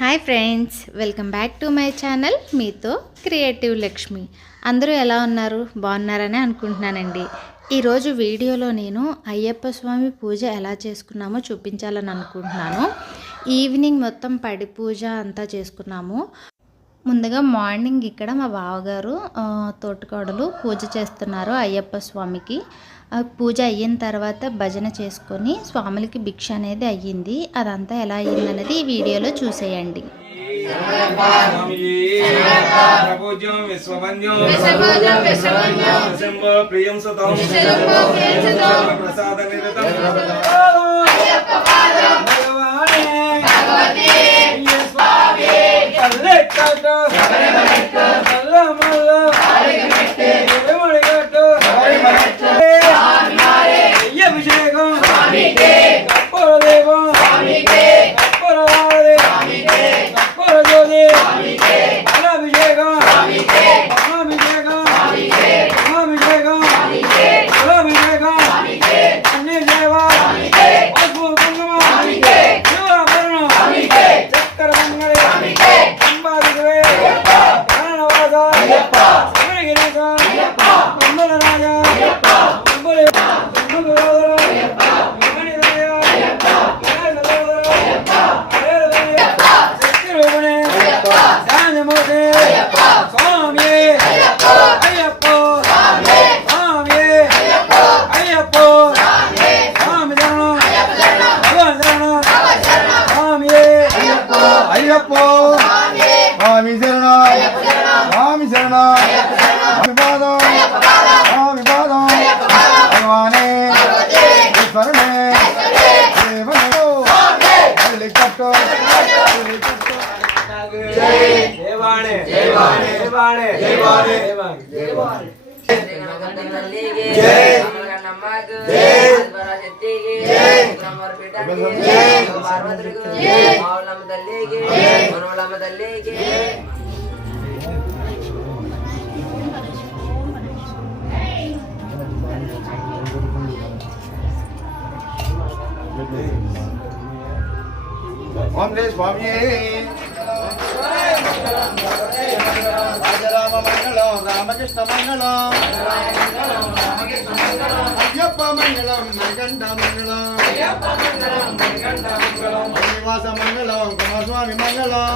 Hi friends welcome back to my channel. మీతో creative Lakshmi. అందరూ ఎలా ఉన్నారు? బాగున్నారని అనుకుంటున్నానండి. ఈరోజు వీడియోలో నేను అయ్యప్ప స్వామి పూజ ఎలా చేసుకున్నామో చూపించాలని అనుకుంటున్నాను. ఈవినింగ్ మొత్తం పడి పూజ అంతా చేసుకున్నాము. ముందుగా మార్నింగ్ ఇక్కడ మా బావగారు తోటికోడలు పూజ చేస్తున్నారు అయ్యప్ప స్వామికి ఆ పూజ అయిన తర్వాత భజన చేసుకొని స్వాములకి భిక్ష అనేది అయ్యింది అదంతా ఎలా అయ్యిందనేది ఈ వీడియోలో చూసేయండి ప్రసాద Amén. స్వామి. అయ్యప్ప. స్వామి. అయ్యప్ప. స్వామి. శరణం. భగవాన్ స్వామి. అయ్యప్ప. స్వామి. శరణ. స్వామి శరణ. ಬಾಣೆ ಜೈ ಬಾಣೆ ಜೈ ಬಾಣೆ ಜೈ ಬಾಣೆ ಜೈ ಬಾಣೆ ಜೈ ಬಾಣೆ ಜೈ ನಮಗ ಜೈ ಬರ ಶಕ್ತಿಗೆ ಜೈ ನಮ್ಮ ಪೀಠಕ್ಕೆ ಜೈ ಪಾರ್ವತಿಗೆ ಜೈ ಅವಲಂಬದಲ್ಲಿಗೆ ಮನೋಲಂಬದಲ್ಲಿಗೆ ಕಾಂಗ್ರೆಸ್ ಸ್ವಾಮಿ రాజరామ మంగళం రామకృష్ణ మంగళం అయ్యప్ప మంగళం మణికంఠ మంగళం శ్రీనివాస మంగళం కుమారస్వామి మంగళం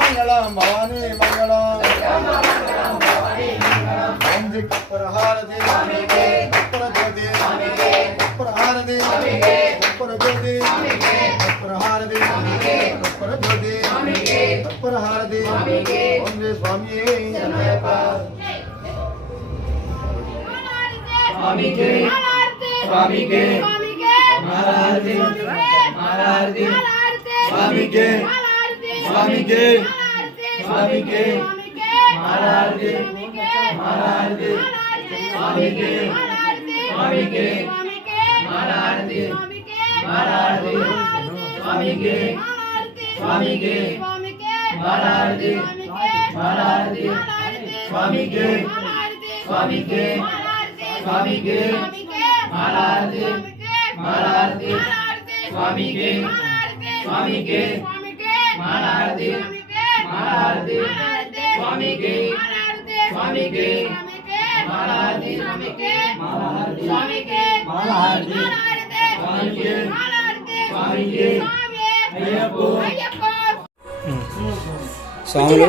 మంగళం భవానీ మంగళం. पर हार दे स्वामी स्वामी के स्वामी के स्वामी के स्वामी के स्वामी के स्वामी के स्वामी के स्वामी के மாலாரதி மாலாரதி சுவாமிக்கு சுவாமிக்கு சுவாமிக்கு மாலாரதி மாலாரதி சுவாமிக்கு சுவாமிக்கு மாலாரதி மாலாரதி சுவாமிக்கு சுவாமிக்கு மாலாரதி மாலாரதி சுவாமிக்கு மாலாரதி சுவாமிக்கு சுவாமிக்கு స్వాములు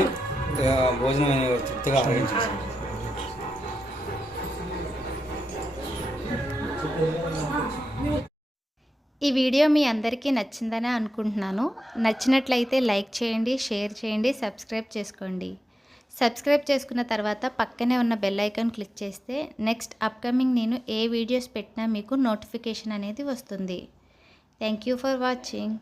భోజనం తృప్తిగా ఆరగించేసి ఈ వీడియో మీ అందరికీ నచ్చిందని అనుకుంటున్నాను. నచ్చినట్లయితే లైక్ చేయండి షేర్ చేయండి సబ్స్క్రైబ్ చేసుకోండి. సబ్స్క్రైబ్ చేసుకున్న తర్వాత పక్కనే ఉన్న బెల్ ఐకాన్ క్లిక్ చేస్తే నెక్స్ట్ అప్కమింగ్ నేను ఏ వీడియోస్ పెట్టినా మీకు నోటిఫికేషన్ అనేది వస్తుంది. Thank you for watching.